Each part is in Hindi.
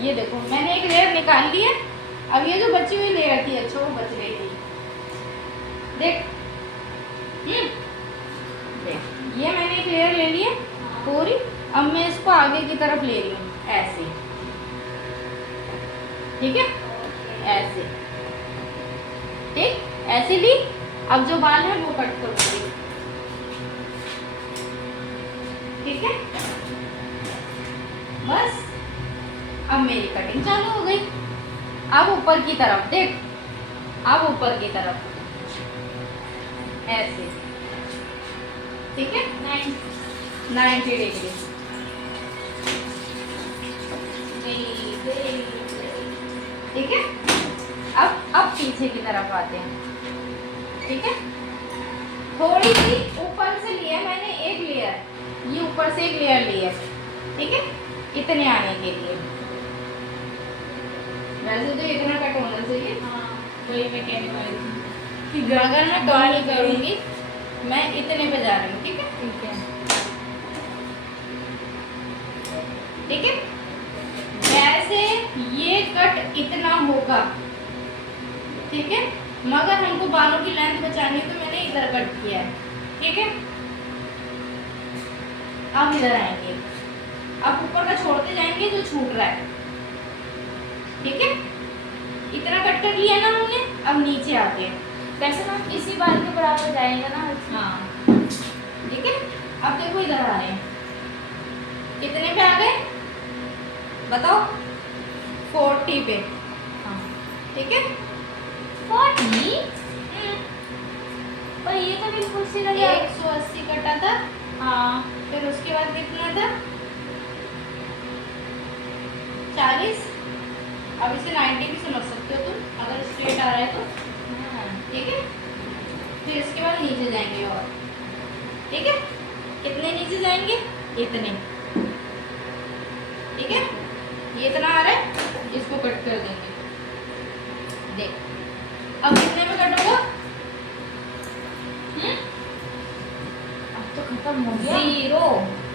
ये देखो मैंने एक लेयर निकाल ली है। अब ये जो बची हुई लेयर थी, अच्छा वो बच गई थी, देख। देख ये मैंने एक लेयर ले ली है पूरी। अब मैं इसको आगे की तरफ ले रही हूँ ऐसे, ठीक है, ऐसे, ठीक, ऐसे ली। अब जो बाल है वो कट करूंगी, ठीक है। बस अब मेरी कटिंग चालू हो गई। अब ऊपर की तरफ देख, अब ऊपर की तरफ ऐसे, ठीक है, 90 डिग्री। ठीक है। अब पीछे की तरफ आते हैं, ठीक है। थोड़ी सी ऊपर से लिया मैंने एक लेयर, ये ऊपर से एक लेयर ली है, ठीक है, इतने आने के लिए। वैसे तो इतना कट होना चाहिए। हाँ, वही मैं कहने वाली थी कि अगर मैं कम नहीं करूंगी, मैं इतने पे जा रही हूँ, ठीक है, ठीक है, ठीक है। वैसे ये कट इतना होगा, ठीक है, मगर हमको बालों की लेंथ बचानी है तो मैंने इधर कट किया है, ठीक है। अब इधर आएंगे, अब ऊपर का छोड़ते जाएंगे जो छूट रहा है, ठीक है। इतना कट कर लिया ना हमने, अब नीचे आते हैं। वैसे मैम इसी बाल के बराबर जाएगा ना। हाँ, ठीक है। अब देखो इधर आ रहे हैं, कितने पे आ गए बताओ? 40 पे, हाँ, ठीक है। 40 पर ये तो बिल्कुल सीधा गया। 180 कटा था, हाँ, फिर उसके बाद कितना था 40। अब इसे 90 भी समझ सकते हो तुम, अगर स्ट्रेट आ रहा है तो, ठीक है। फिर इसके बाद नीचे जाएंगे और, ठीक है। कितने नीचे जाएंगे? इतने, ठीक है। ये इतना आ रहा है, इसको कट कर देंगे। देख अब कितने में कट होगा? अब तो खत्म हो गया। 0।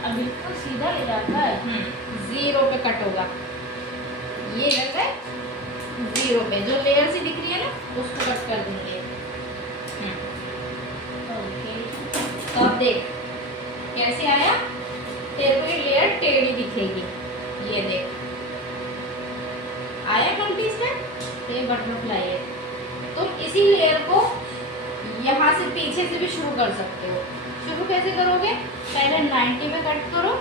अब बिल्कुल सीधा ले जाता है। 0 पे कट होगा। ये लग रहा है 0 पे, जो लेयर सी दिख रही है ना उसको कट कर देंगे। ओके, तो अब देख कैसे आया, तेरे को ये लेयर टेढ़ी दिखेगी, ये देख आया कंप्लीट। ये बटरफ्लाई है। तुम इसी लेयर को यहाँ से पीछे से भी शुरू कर सकते हो। शुरू कैसे करोगे? पहले 90 पे कट करो,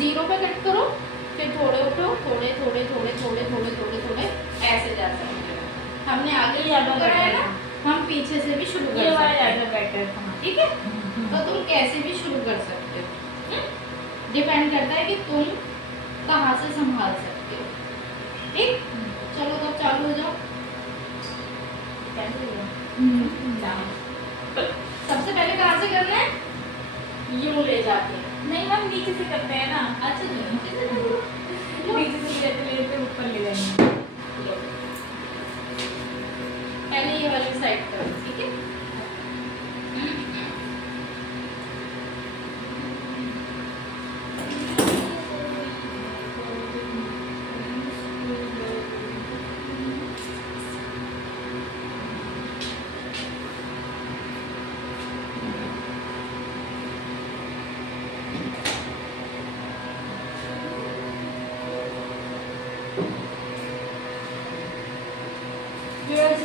0 पे कट करो, फिर थोड़े उठो, थोड़े थोड़े थोड़े थोड़े थोड़े थोड़े थोड़े ऐसे जा सकते हो। हमने आगे ज़्यादा कराया ना, हम पीछे से भी शुरू कर ये वाला सकते हैं, ज़्यादा बेटर था। ठीक है। तो तुम कैसे भी शुरू कर सकते हो, डिपेंड करता है कि तुम कहाँ से संभाल सकते हो, ठीक। चलो तो चालू हो जाओ। सबसे पहले कहाँ से करना है? यूं ले जाके। नहीं मैम, नीचे से करते हैं ना। अच्छा जी, नीचे से कर लो। नीचे से लेते लेते ऊपर ले जाएंगे। लो। पहले ये वाली साइड करो, ठीक है।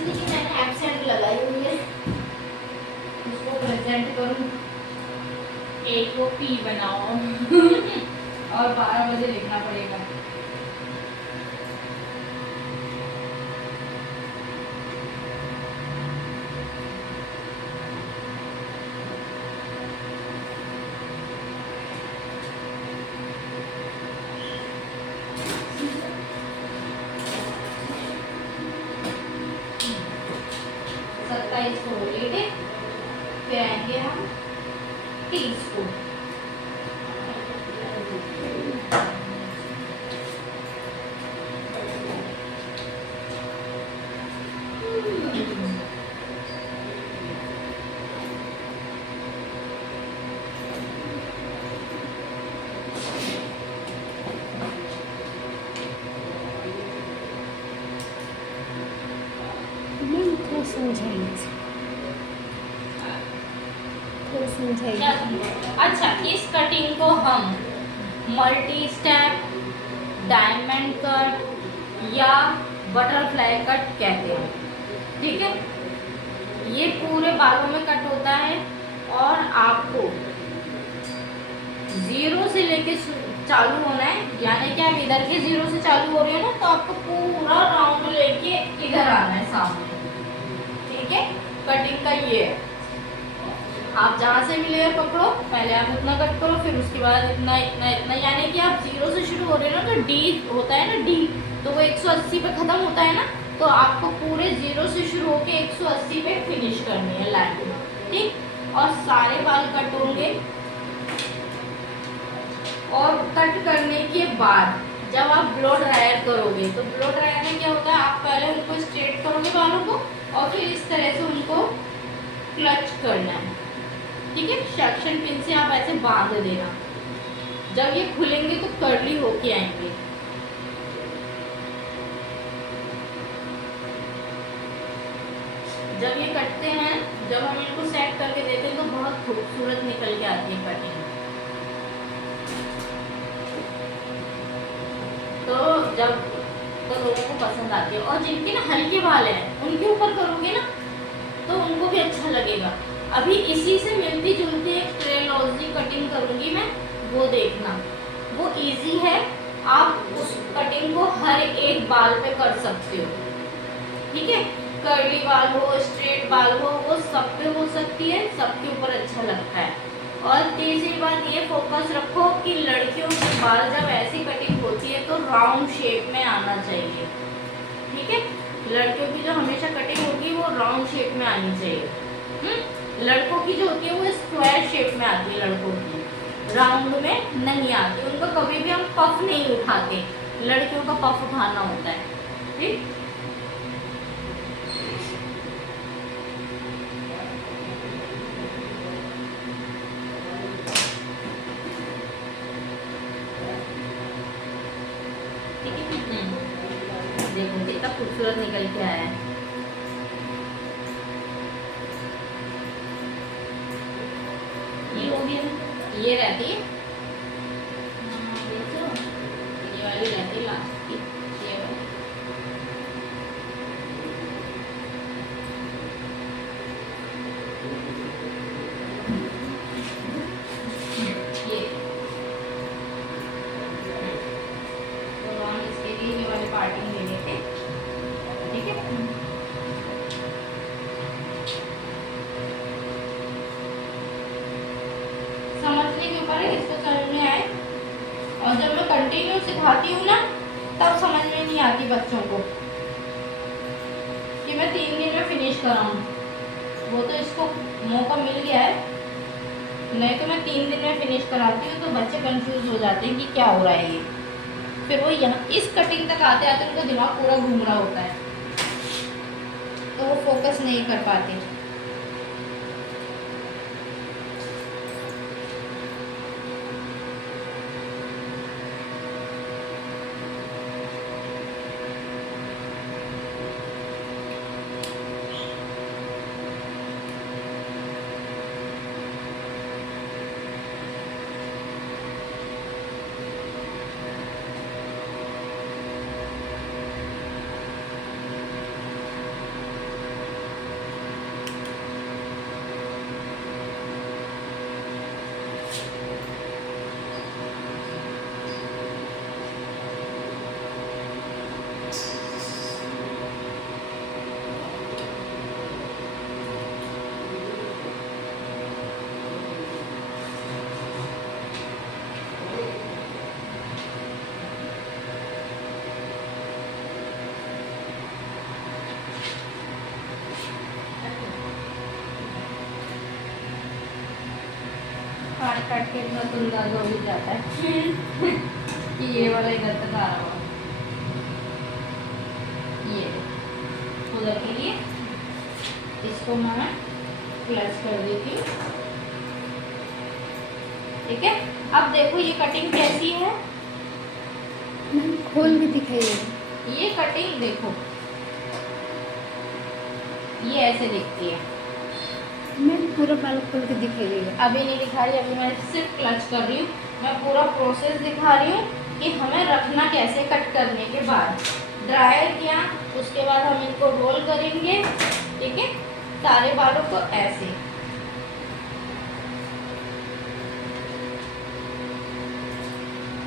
की मैंने एब्सेंट लगाई हुई है, उसको प्रेजेंट करूं। ए को पी बनाओ। और 12 बजे लिखना पड़ेगा। को लेटे फिर आएंगे हम 30 को। समझाइए, थोड़ा समझाइए। क्या समझाएं? अच्छा, इस कटिंग को हम मल्टी स्टेप, डायमंड कट या बटरफ्लाई कट कहते हैं। ठीक है, ये पूरे बालों में कट होता है और आपको जीरो से लेके चालू होना है, यानी कि आप इधर के जीरो से चालू हो रहे हो ना, तो आपको पूरा राउंड लेके इधर आना है सामने। ठीक है, कटिंग का ये है। आप जहाँ से भी लेयर पकड़ो, पहले आप इतना कट करो, फिर उसके बाद इतना इतना इतना, यानी कि आप जीरो से शुरू हो रहे हो ना, तो डी होता है ना, डी तो वो 180 पे खत्म होता है ना, तो आपको पूरे जीरो से शुरू होके 180 पे फिनिश करनी है लाइन में। ठीक, और सारे बाल कट होंगे। और कट करने के बाद जब आप ब्लो ड्रायर करोगे, तो ब्लो ड्रायर में क्या होता है, आप पहले उनको स्ट्रेट करोगे बालों को और फिर इस तरह से उनको क्लच करना है। ठीक है, सेक्शन पिन से आप ऐसे बांध देना, जब ये खुलेंगे तो कर्ली होके आएंगे। जब ये कटते हैं, जब हम इनको सेट करके देते हैं तो बहुत खूबसूरत निकल के आती है कटिंग। तो जब तो लोगों को पसंद आती है, और जिनके ना हल्के बाल हैं उनके ऊपर करोगे ना तो उनको भी अच्छा लगेगा। अभी इसी से मिलती जुलती एक ट्रेलॉजी कटिंग करूंगी मैं, वो देखना, वो इजी है। आप उस कटिंग को हर एक बाल पे कर सकते हो। ठीक है, कर्ली बाल हो, स्ट्रेट बाल हो, वो सब पे हो सकती है, सबके ऊपर अच्छा लगता है। और तीसरी बात ये फोकस रखो कि लड़कियों के बाल जब ऐसी कटिंग होती है तो राउंड शेप में आना चाहिए। ठीक है, लड़कियों की जो हमेशा कटिंग होगी वो राउंड शेप में आनी चाहिए। लड़कों की जो होती है वो स्क्वायर शेप में आती है, लड़कों की राउंड में नहीं आती। उनको कभी भी हम पफ नहीं उठाते, लड़कियों का पफ उठाना होता है। ठीक, देखो कितना खूबसूरत निकल के आया है। ये हो गया, ये रहती है, ये वाली रहती है लास्ट की, ये वाली। ये तो हम इसके लिए ये वाली पार्टिंग ले लेते। ठीक है, समझने के ऊपर है, इसको समझ में आए। और जब मैं कंटिन्यू सिखाती हूँ ना, तब समझ में नहीं आती बच्चों को कि मैं 3 दिन में फिनिश कराऊँ। वो तो इसको मौका मिल गया है, नहीं तो मैं 3 दिन में फिनिश कराती हूँ, तो बच्चे कंफ्यूज हो जाते हैं कि क्या हो रहा है ये। फिर वो यहाँ इस कटिंग तक आते आते उनका दिमाग पूरा घूम रहा होता है, तो वो फोकस नहीं कर पाते। काट काट के इतना तो अंदाजा हो ही जाता है कि ये वाला इधर तक आ रहा होगा। ये उधर के लिए इसको मैं क्लच कर देती हूँ। ठीक है, अब देखो ये कटिंग कैसी है, मैम खोल के दिखाइए। ये कटिंग देखो, ये ऐसे दिखती है। मैं पूरा बाल खोल के दिखेगी। अभी नहीं दिखा रही, अभी मैं सिर्फ क्लच कर रही हूँ। मैं पूरा प्रोसेस दिखा रही हूँ कि हमें रखना कैसे कट करने के बाद। ड्रायर किया, उसके बाद हम इनको रोल करेंगे, ठीक है, सारे बालों को ऐसे।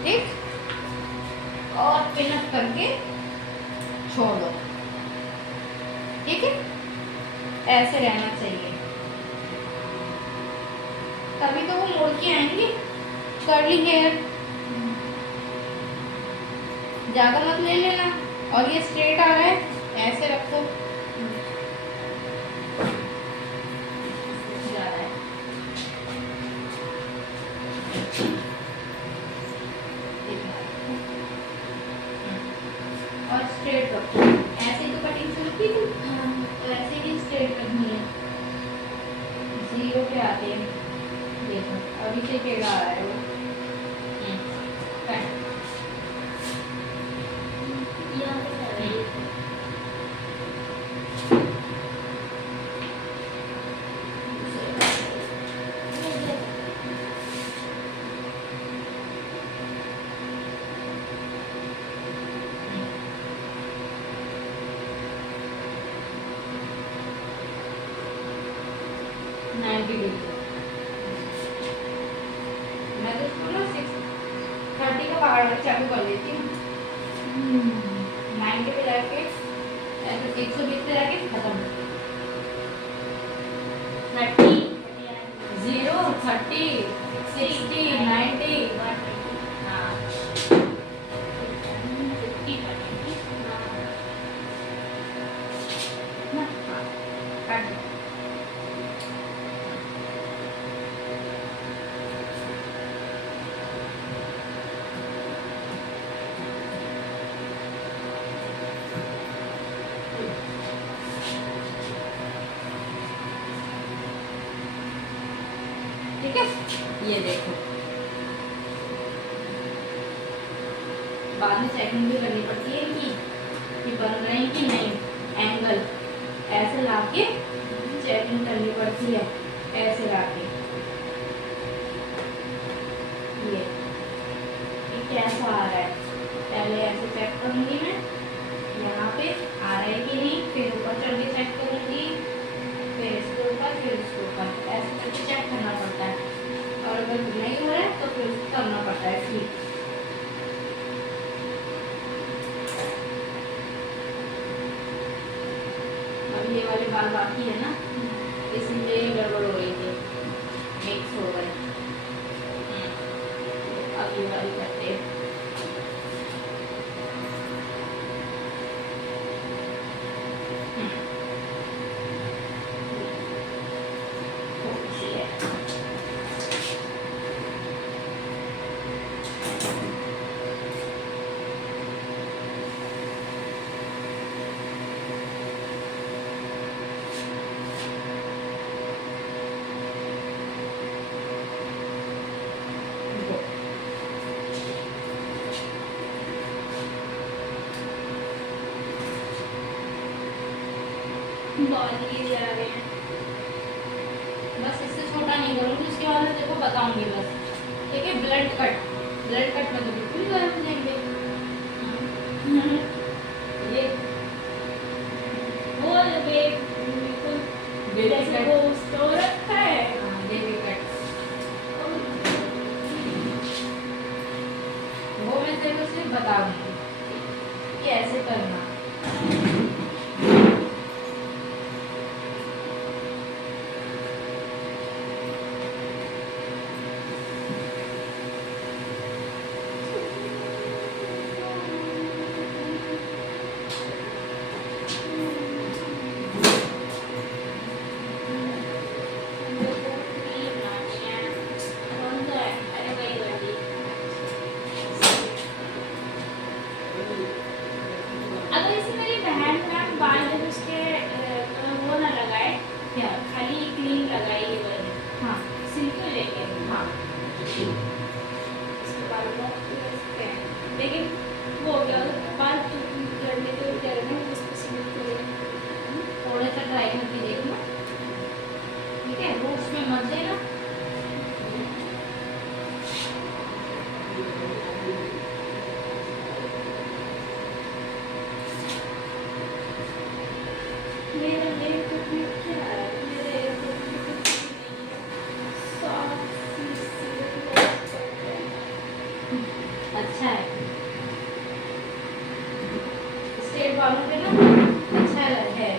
ठीक, और पिन अप करके छोड़ दो, ठीक है, ऐसे रहना चाहिए, तभी तो वो मोड़ के आएंगे कर्ली हेयर। ज्यादा मत ले लेना, और ये स्ट्रेट आ रहा है, ऐसे रखो। जा रहा है। और स्ट्रेट रखो, ऐसे तो कटिंग शुरू की थी, तो ऐसे ही स्ट्रेट रखनी है। 0 पे आते हैं, देखो अभी से टेढ़ा आ रहा है वो। कट। यहाँ पे कर रही है। 90 डिग्री। मैं तो इसको ना 630 का पकड़ चालू कर लेती हूँ। 90 पे जाके ऐसे 120 पे जाके खत्म। 30 0 30 60 90। हाँ 50 ना हाँ, काट दो। ठीक है, ये देखो बाद में चेकिंग भी करनी पड़ती है कि बन रहे हैं कि नहीं। एंगल ऐसे लाके चेकिंग करनी पड़ती है, ऐसे लाके। ये कैसा आ रहा है, पहले ऐसे चेक करूंगी मैं, यहाँ पे आ रहा है कि नहीं, फिर ऊपर चढ़ के चेक करूंगी, फिर इसके ऊपर, फिर इसके ऊपर, ऐसे करके चेक करना पड़ता है। और अगर नहीं हो रहा है तो फिर उसको करना पड़ता है ठीक। अब ये वाले बाल बाकी है ना, इसलिए गड़बड़ हो रही थी, मिक्स हो गए। अब ये वाली करते हैं। बॉल ये जा रहे हैं। बस इससे छोटा नहीं करूँगी, उसके बाद मैं तेरे को बताऊंगी बस, ठीक है। ब्लड कट, ब्लड कट में तो बिल्कुल ही गर्म जाएंगे। ये वो बिल्कुल बेबी जैसे कट, वो स्टोर रखा है। बेबी कट, वो मैं तेरे को सिर्फ बताऊंगी कि ऐसे करना। अगर इसे मेरी बहन अच्छा है, स्ट्रेट बालों पे ना अच्छा है।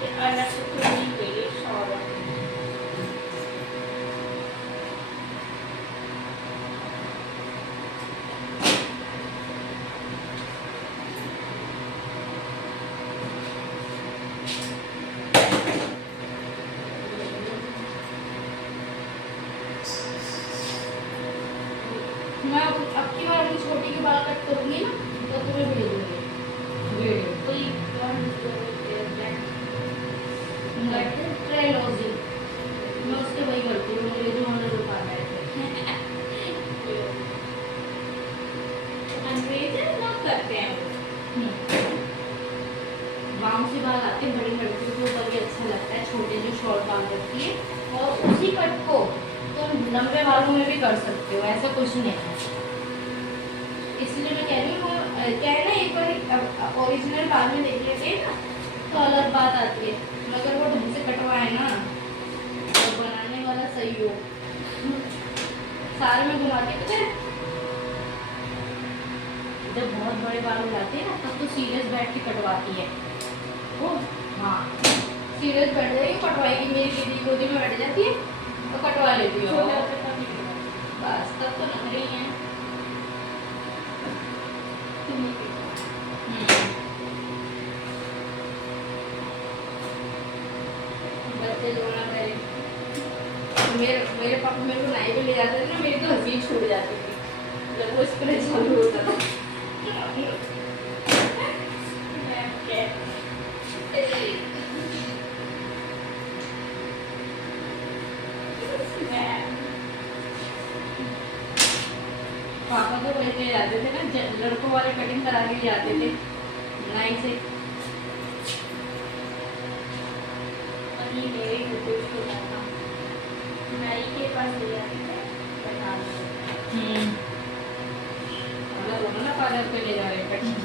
ये अलग से खुलने के लिए शॉवर। मैं अब की बार अपनी छोटी के बाल कट करूंगी ना तो तुम्हें भेजूंगी वीडियो। कोई ट्रेलॉजी मैं उसके वही करती हूँ, मुझे जो हमने रुका है। अंग्रेज लोग करते हैं वो। बाउंसी बाल आते हैं बड़ी लड़कियों को, बड़ी अच्छा लगता है, छोटे जो शॉर्ट बाल रखती है। और उसी कट को तुम लंबे बालों में भी कर सकते हो, ऐसा कुछ नहीं है। इसलिए मैं कह रही हूँ क्या है ना, एक बार ओरिजिनल बाल में देख लेते हैं ना तो अलग बात आती है, मगर वो ढंग से कटवाए ना तो बनाने वाला सही हो। सारे में घुमाती पता है, जब बहुत बड़े बाल हो जाते हैं ना तब तो सीरियस बैठ के कटवाती है वो। हाँ सीरियस बैठ जाएगी, कटवाएगी, मेरी दीदी गोदी में बैठ जाती है तो कटवा लेती है छोटे वो। होते तब नहीं होगा। बस तब तो लग रही है। बच्चे जो ना मेरे पापा मेरे को नाई पे ले जाते थे ना, मेरी तो हंसी छूट जाती थी जब वो स्प्रे चालू होता था। पापा तो वही ले जाते थे ना, लड़कों वाले कटिंग करा के जाते थे नाई से। वही मेरे रिपोर्ट को जाना नाई के पास ले जाते थे बता दो। दोनों ना पार्लर पे ले जा रहे हैं कटिंग।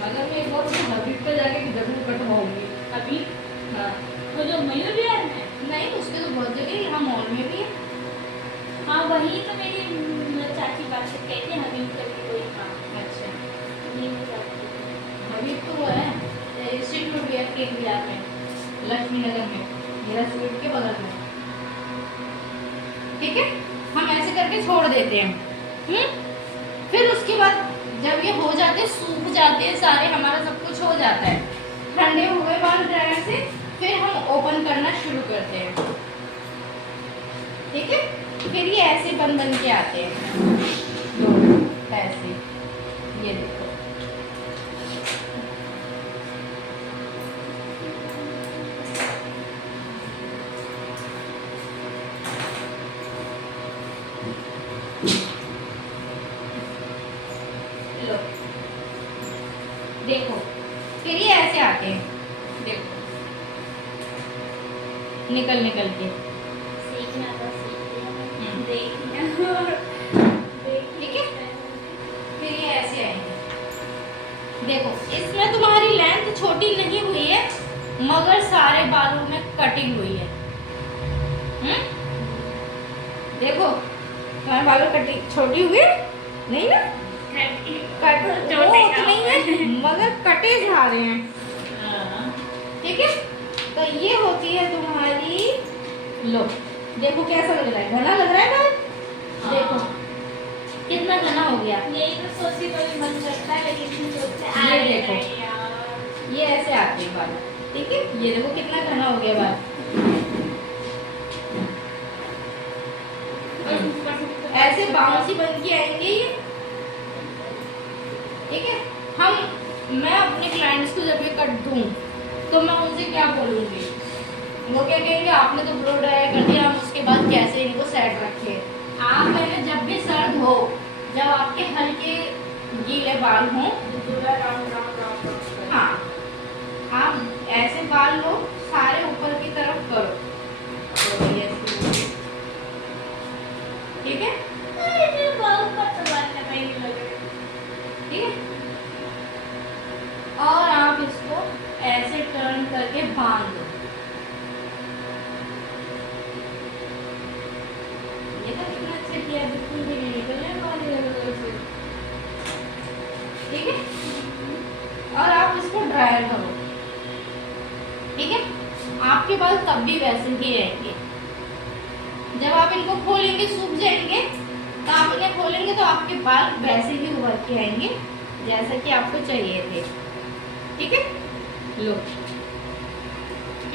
मगर मैं एक बार उसको हबीब पे जाके जरूर कटवाऊंगी। अभी हाँ वो जो मयूर विहार में नहीं, उसके तो बहुत जगह यहाँ मॉल में भी है। हाँ वही तो मेरी चाची बात से कहती है हबीब का भी कोई काम अच्छा नहीं हो जाती। हबीब तो वो है इंस्टीट्यूट भी है केक विहार में, लक्ष्मी नगर में, मेरा स्वीट के बगल में। ठीक है, हम ऐसे करके छोड़ देते हैं। फिर उसके बाद जब ये हो जाते हैं, सूख जाते हैं सारे, हमारा सब कुछ हो जाता है, ठंडे हुए बाल ड्रायर से फिर हम ओपन करना शुरू करते हैं। ठीक है, फिर ये ऐसे बन बन के आते हैं ऐसे, ये देखो। लो देखो, फिर ये ऐसे आते हैं, देखो निकल निकल के। सीखना तो सीख लिया, देखना और ठीक है, फिर ये ऐसे आएंगे। देखो इसमें तुम्हारी लेंथ छोटी नहीं हुई है, मगर सारे बालों में कटिंग हुई है। देखो तुम्हारे बालों कटिंग छोटी हुई है नहीं ना, कट वो नहीं है मगर कटे जा रहे हैं। ठीक है, तो ये होती है तुम्हारी। लो देखो कैसा लग रहा है, घना लग रहा है ना, देखो कितना घना हो गया। यही तो सोची तो मन करता है, लेकिन फिर सोचते हैं ये अरे देखो। नहीं यार। ये ऐसे आते हैं बाल। ठीक है, ये देखो कितना घना हो गया बाल। ऐसे बाउंसी बन के आएंगे ये। ठीक है, मैं अपने क्लाइंट्स को जब ये कट दूं तो मैं उनसे क्या बोलूँगी, वो क्या कहेंगे आपने तो ब्लो ड्राई कर दिया, हम उसके बाद कैसे इनको सेट रखे। आप पहले जब भी सर्द हो, जब आपके हल्के गीले बाल हों बाल लो, सारे ऊपर की तरफ करो। ठीक है, मुझे बहुत पसंद है, नहीं लग रही। ठीक है। और आप इसको ऐसे टर्न करके बांध दो। ये तो कितना अच्छा किया, बिल्कुल भी नहीं निकल रहा है बाल इधर उधर से। ठीक है, और आप इसको ड्रायर करो। ठीक है, आपके बाल तब भी वैसे ही रहेंगे। जब आप इनको खोलेंगे, सूख जाएंगे, तो आप इन्हें खोलेंगे तो आपके बाल वैसे ही उभर के आएंगे जैसा कि आपको चाहिए थे। ठीक है, लो।